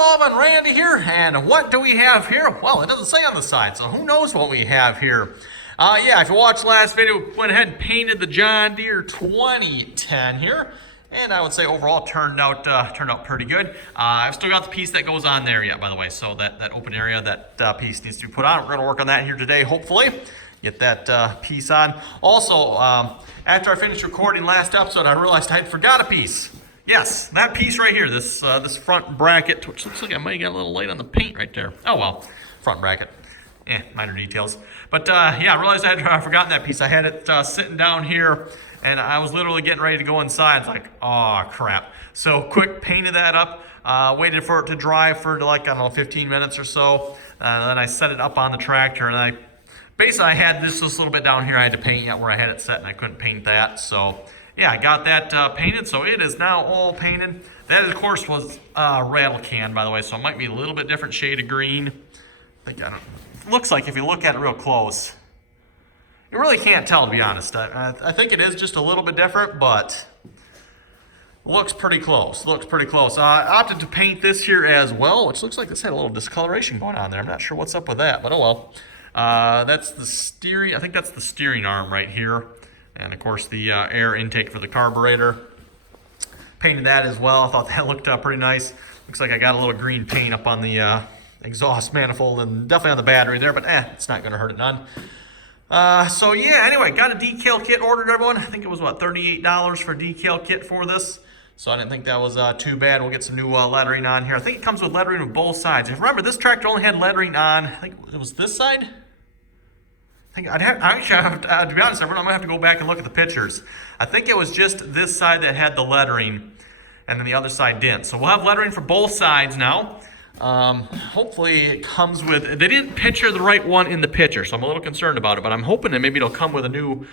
Love and Randy here, and what do we have here? Well, it doesn't say on the side, so who knows what we have here. Yeah, if you watched last video, we went ahead and painted the John Deere 2010 here, and I would say overall turned out pretty good. I've still got the piece that goes on there yet, by the way, so that open area, that piece needs to be put on. We're going to work on that here today, hopefully. Get that piece on. Also, after I finished recording last episode, I realized I had forgot a piece. Yes, that piece right here, this front bracket, which looks like I might have got a little light on the paint right there. Oh well, front bracket. Minor details. But yeah, I realized I had forgotten that piece. I had it sitting down here, and I was literally getting ready to go inside. It's like, oh crap. So quick painted that up, waited for it to dry for like, I don't know, 15 minutes or so. Then I set it up on the tractor, and I had this little bit down here I had to paint yet where I had it set, and I couldn't paint that. So yeah, I got that painted, so it is now all painted. That, of course, was rattle can, by the way, so it might be a little bit different shade of green. It looks like if you look at it real close, you really can't tell, to be honest. I think it is just a little bit different, but looks pretty close. I opted to paint this here as well, which looks like this had a little discoloration going on there. I'm not sure what's up with that, but oh well. That's the steering. I think that's the steering arm right here. And of course the air intake for the carburetor. Painted that as well. I thought that looked pretty nice. Looks like I got a little green paint up on the exhaust manifold and definitely on the battery there, but it's not going to hurt it none. So yeah, anyway, got a decal kit ordered, everyone. I think it was, what, $38 for a decal kit for this. So I didn't think that was too bad. We'll get some new lettering on here. I think it comes with lettering on both sides. If you remember, this tractor only had lettering on, I think it was this side? I think to be honest, everyone, I'm gonna have to go back and look at the pictures. I think it was just this side that had the lettering, and then the other side didn't. So we'll have lettering for both sides now. Hopefully it comes with, they didn't picture the right one in the picture, so I'm a little concerned about it, but I'm hoping that maybe it'll come with a new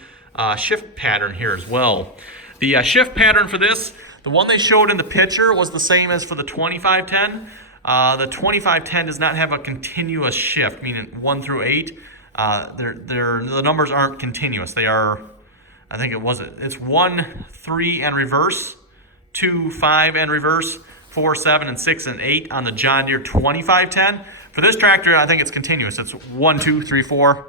shift pattern here as well. The shift pattern for this, the one they showed in the picture was the same as for the 2510. The 2510 does not have a continuous shift, meaning 1 through 8. The numbers aren't continuous. They are, I think it's 1, 3, and reverse, 2, 5, and reverse, 4, 7, and 6, and 8 on the John Deere 2510. For this tractor, I think it's continuous. It's 1, 2, 3, 4,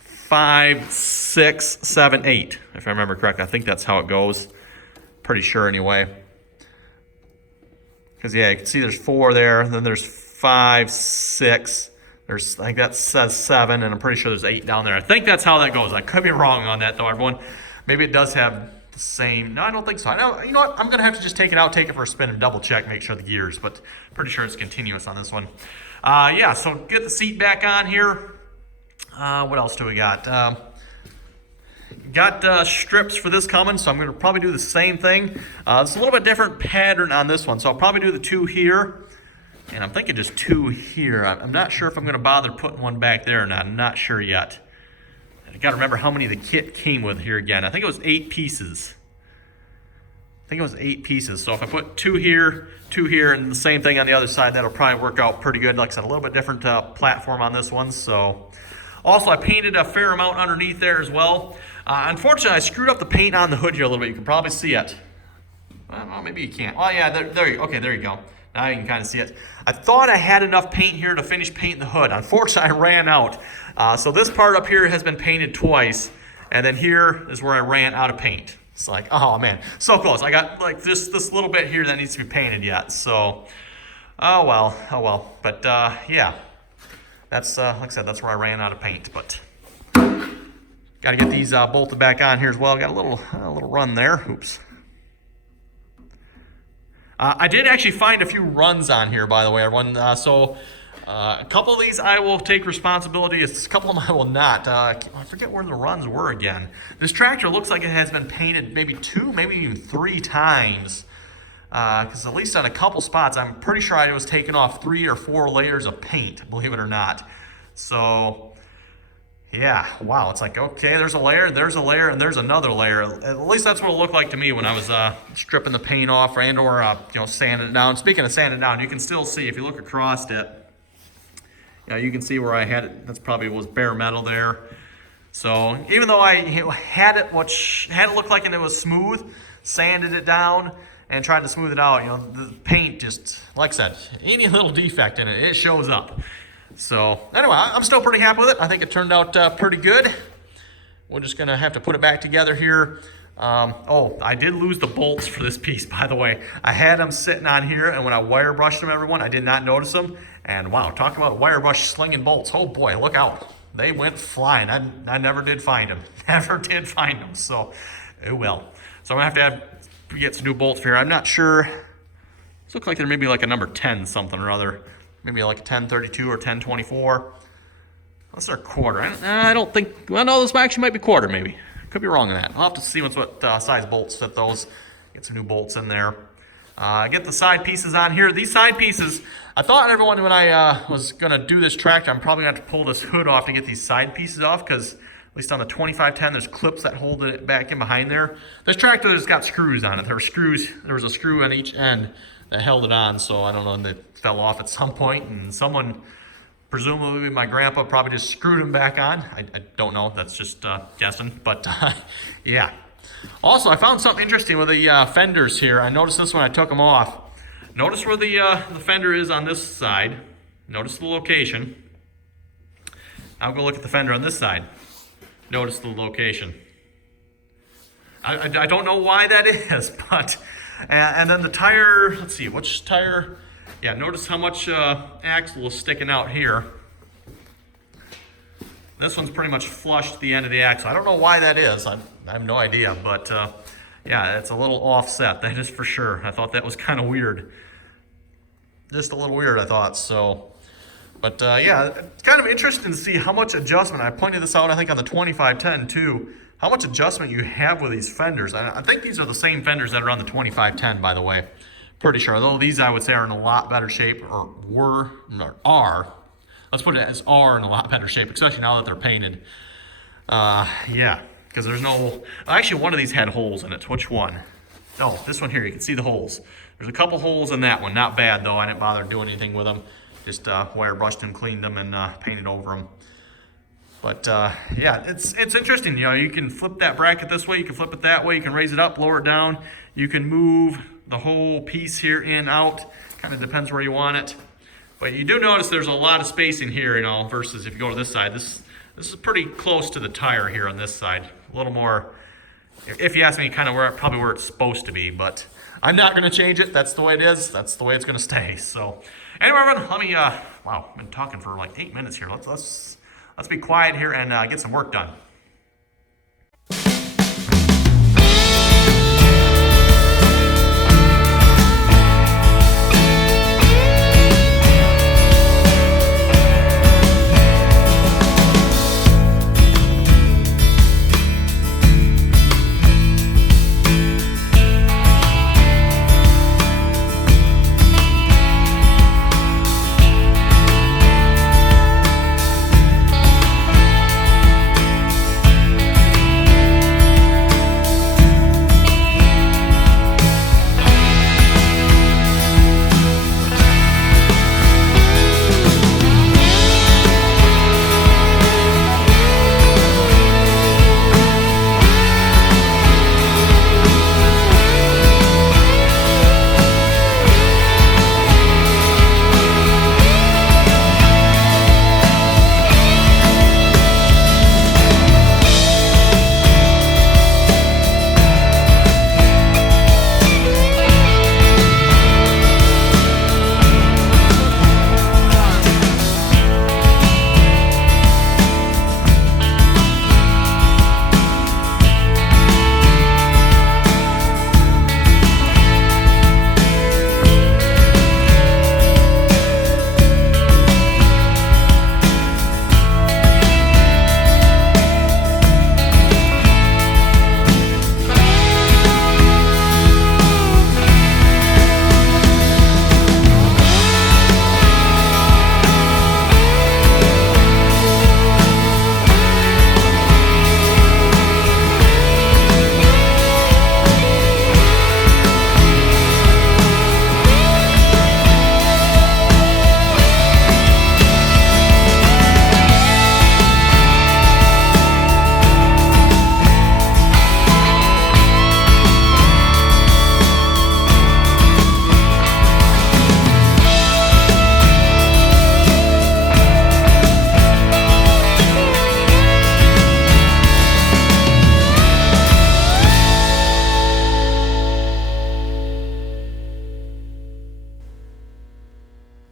5, 6, 7, 8. If I remember correctly, I think that's how it goes. Pretty sure anyway. Because yeah, you can see there's 4 there, and then there's 5, 6. There's, I think that says 7, and I'm pretty sure there's 8 down there. I think that's how that goes. I could be wrong on that, though, everyone. Maybe it does have the same. No, I don't think so. I know. You know what? I'm going to have to just take it out, take it for a spin, and double check, make sure the gears. But pretty sure it's continuous on this one. Yeah, so get the seat back on here. What else do we got? Got strips for this coming, so I'm going to probably do the same thing. It's a little bit different pattern on this one, so I'll probably do the 2 here. And I'm thinking just 2 here. I'm not sure if I'm going to bother putting one back there or not. I'm not sure yet. I got to remember how many the kit came with here again. I think it was 8 pieces. So if I put 2 here, and the same thing on the other side, that'll probably work out pretty good. Like I said, a little bit different platform on this one. So, also I painted a fair amount underneath there as well. Unfortunately, I screwed up the paint on the hood here a little bit. You can probably see it. Well, maybe you can't. Oh yeah, there you go. Now you can kind of see it. I thought I had enough paint here to finish painting the hood. Unfortunately, I ran out. So this part up here has been painted twice. And then here is where I ran out of paint. It's like, oh man, so close. I got like just this little bit here that needs to be painted yet. So, oh well. But yeah, that's, like I said, that's where I ran out of paint. But got to get these bolted back on here as well. Got a little run there. Oops. I did actually find a few runs on here, by the way, everyone. So a couple of these I will take responsibility. A couple of them I will not. I forget where the runs were again. This tractor looks like it has been painted maybe 2, maybe even 3 times. Because at least on a couple spots, I'm pretty sure I was taking off 3 or 4 layers of paint, believe it or not. So yeah, wow, it's like, okay, there's a layer, and there's another layer. At least that's what it looked like to me when I was stripping the paint off and or sanding it down. Speaking of sanding it down, you can still see, if you look across it, you can see where I had it. That's probably was bare metal there. So even though I had it look like it was smooth, sanded it down, and trying to smooth it out, you know, the paint just, like I said, any little defect in it, it shows up. So anyway, I'm still pretty happy with it. I think it turned out pretty good. We're just gonna have to put it back together here. Oh, I did lose the bolts for this piece, by the way. I had them sitting on here, and when I wire brushed them, everyone, I did not notice them. And wow, talk about wire brush slinging bolts. Oh boy, look out. They went flying. I never did find them. Never did find them, so oh well. So I'm gonna have to get some new bolts for here. I'm not sure. These look like they're maybe like a number 10 something or other. Maybe like a 1032 or 1024. Unless they're quarter. I don't think, well, no, this actually might be quarter maybe. Could be wrong on that. I'll have to see what size bolts fit those. Get some new bolts in there. Get the side pieces on here. These side pieces, I thought, everyone, when I was gonna do this tractor, I'm probably gonna have to pull this hood off to get these side pieces off, because at least on the 2510, there's clips that hold it back in behind there. This tractor has got screws on it. There was a screw on each end that held it on, so I don't know, they fell off at some point, and someone, presumably my grandpa, probably just screwed them back on. I don't know, that's just guessing, but yeah. Also, I found something interesting with the fenders here. I noticed this when I took them off. Notice where the fender is on this side. Notice the location. I'll go look at the fender on this side. Notice the location. I don't know why that is, but, and then the tire, let's see, which tire? Yeah, notice how much axle is sticking out here. This one's pretty much flush to the end of the axle. I don't know why that is. I have no idea, but yeah, it's a little offset, that is for sure. I thought that was kind of weird. Just a little weird, I thought, so. But yeah, it's kind of interesting to see how much adjustment, I pointed this out, I think, on the 2510 too, how much adjustment you have with these fenders. I think these are the same fenders that are on the 2510, by the way. Pretty sure, though these I would say are in a lot better shape, or are. Let's put it as are in a lot better shape, especially now that they're painted. Yeah, because there's no, actually one of these had holes in it. Which one? Oh, this one here, you can see the holes. There's a couple holes in that one, not bad though. I didn't bother doing anything with them. Just wire brushed and cleaned them and painted over them. But yeah, it's interesting. You know, you can flip that bracket this way, you can flip it that way, you can raise it up, lower it down. You can move the whole piece here in, out. Kind of depends where you want it. But you do notice there's a lot of spacing here, you know, versus if you go to this side. This is pretty close to the tire here on this side. A little more, if you ask me, kind of probably where it's supposed to be. But I'm not going to change it. That's the way it is. That's the way it's going to stay. So anyway, everyone, let me, wow, I've been talking for like 8 minutes here. Let's be quiet here and get some work done.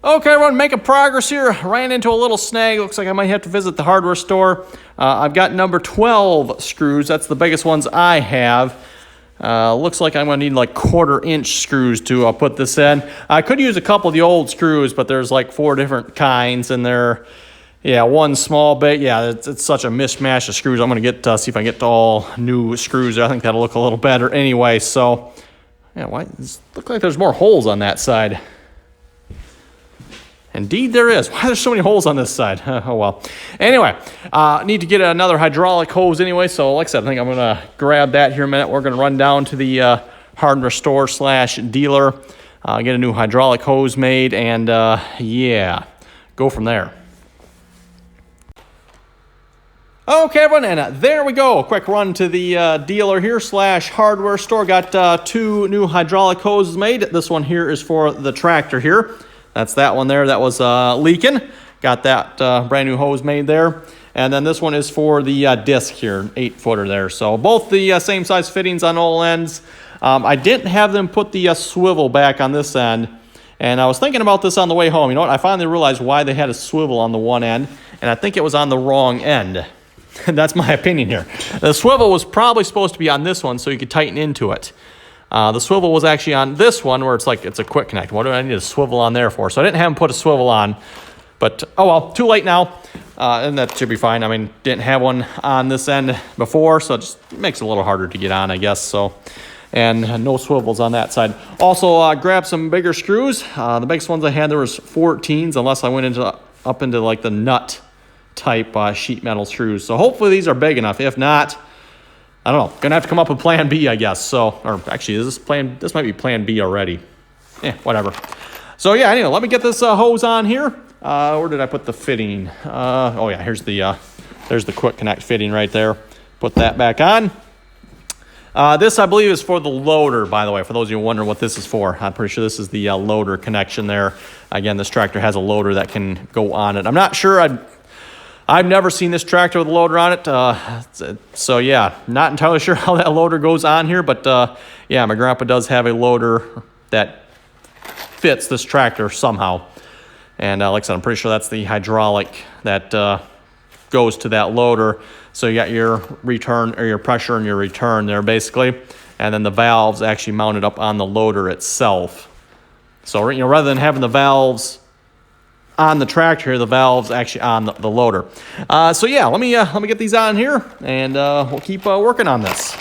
Okay, everyone, making progress here. Ran into a little snag. Looks like I might have to visit the hardware store. I've got number 12 screws. That's the biggest ones I have. Looks like I'm going to need like 1/4-inch screws to put this in. I could use a couple of the old screws, but there's like 4 different kinds, and they're, yeah, one small bit. Yeah, it's such a mishmash of screws. I'm going to get see if I can get to all new screws. I think that'll look a little better anyway. So, yeah, why? It looks like there's more holes on that side. Indeed there is. Why are there so many holes on this side? Oh, well. Anyway, need to get another hydraulic hose anyway, so like I said, I think I'm going to grab that here in a minute. We're going to run down to the hardware store / dealer, get a new hydraulic hose made, and yeah, go from there. Okay, everyone, and there we go. Quick run to the dealer here / hardware store. Got 2 new hydraulic hoses made. This one here is for the tractor here. That's that one there that was leaking. Got that brand new hose made there. And then this one is for the disc here, 8-footer there. So both the same size fittings on all ends. I didn't have them put the swivel back on this end. And I was thinking about this on the way home. You know what? I finally realized why they had a swivel on the one end. And I think it was on the wrong end. That's my opinion here. The swivel was probably supposed to be on this one so you could tighten into it. The swivel was actually on this one where it's a quick connect. What do I need a swivel on there for? So I didn't have them put a swivel on, but oh well, too late now. And that should be fine. I mean, didn't have one on this end before, so it just makes it a little harder to get on, I guess. So, and no swivels on that side. Also, grabbed some bigger screws. The biggest ones I had there was 14s, unless I went up into like the nut type sheet metal screws. So hopefully these are big enough. If not, I don't know. Gonna have to come up with plan B, I guess. So, or actually, this might be plan B already. Whatever. So yeah, anyway, let me get this hose on here. Where did I put the fitting? Oh yeah, there's the quick connect fitting right there. Put that back on. This, I believe, is for the loader, by the way, for those of you wondering what this is for. I'm pretty sure this is the loader connection there. Again, this tractor has a loader that can go on it. I'm not sure. I've never seen this tractor with a loader on it, so yeah, not entirely sure how that loader goes on here, but yeah, my grandpa does have a loader that fits this tractor somehow, and like I said, I'm pretty sure that's the hydraulic that goes to that loader. So you got your return, or your pressure and your return there basically, and then the valves actually mounted up on the loader itself. So, you know, rather than having the valves on the tractor here, the valves actually on the loader. So yeah, let me get these on here, and we'll keep working on this.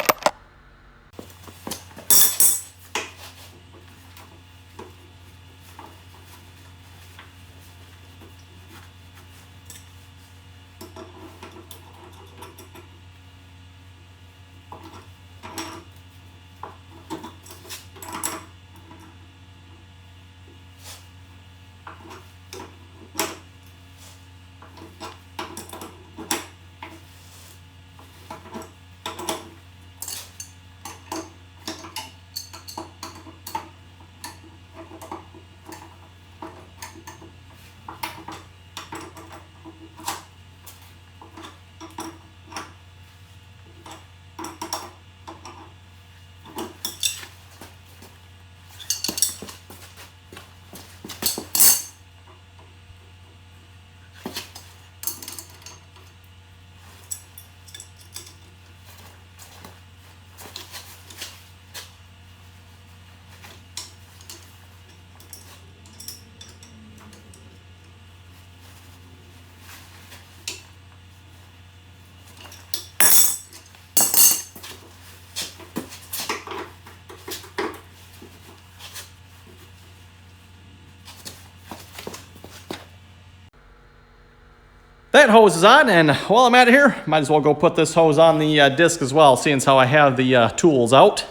That hose is on, and while I'm at it here, might as well go put this hose on the disc as well, seeing as how I have the tools out.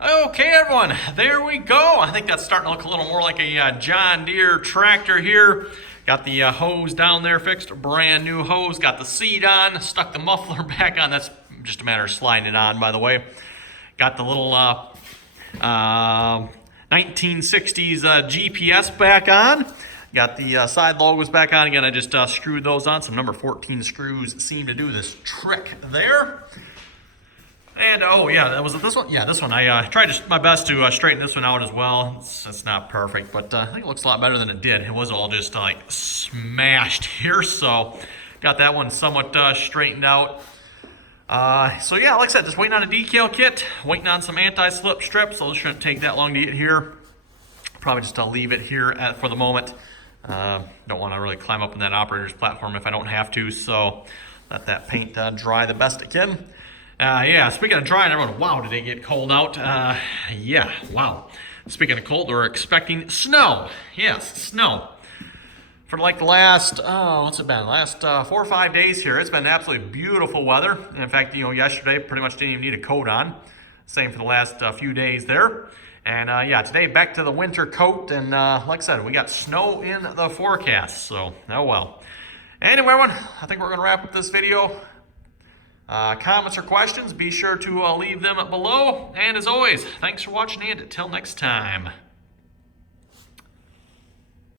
Okay, everyone, there we go. I think that's starting to look a little more like a John Deere tractor here. Got the hose down there fixed, a brand new hose. Got the seat on, stuck the muffler back on. That's just a matter of sliding it on, by the way. Got the little 1960s GPS back on. Got the side logos back on. Again, I just screwed those on. Some number 14 screws seem to do this trick there. And oh yeah, that was this one. Yeah, this one. I tried my best to straighten this one out as well. It's not perfect, but I think it looks a lot better than it did. It was all just like smashed here, so got that one somewhat straightened out. So yeah, like I said, just waiting on a decal kit, waiting on some anti-slip strips. So this shouldn't take that long to get here. Probably just leave it here for the moment. Don't want to really climb up on that operator's platform if I don't have to. So let that paint dry the best it can. Yeah, speaking of drying, everyone, wow, did it get cold out? Yeah, wow. Speaking of cold, we're expecting snow. Yes, snow. For like the last, what's it been? Last 4 or 5 days here, it's been absolutely beautiful weather. And in fact, yesterday pretty much didn't even need a coat on. Same for the last few days there. And yeah, today back to the winter coat. And like I said, we got snow in the forecast. So, oh well. Anyway, everyone, I think we're going to wrap up this video. Comments or questions, be sure to leave them below. And as always, thanks for watching, and until next time.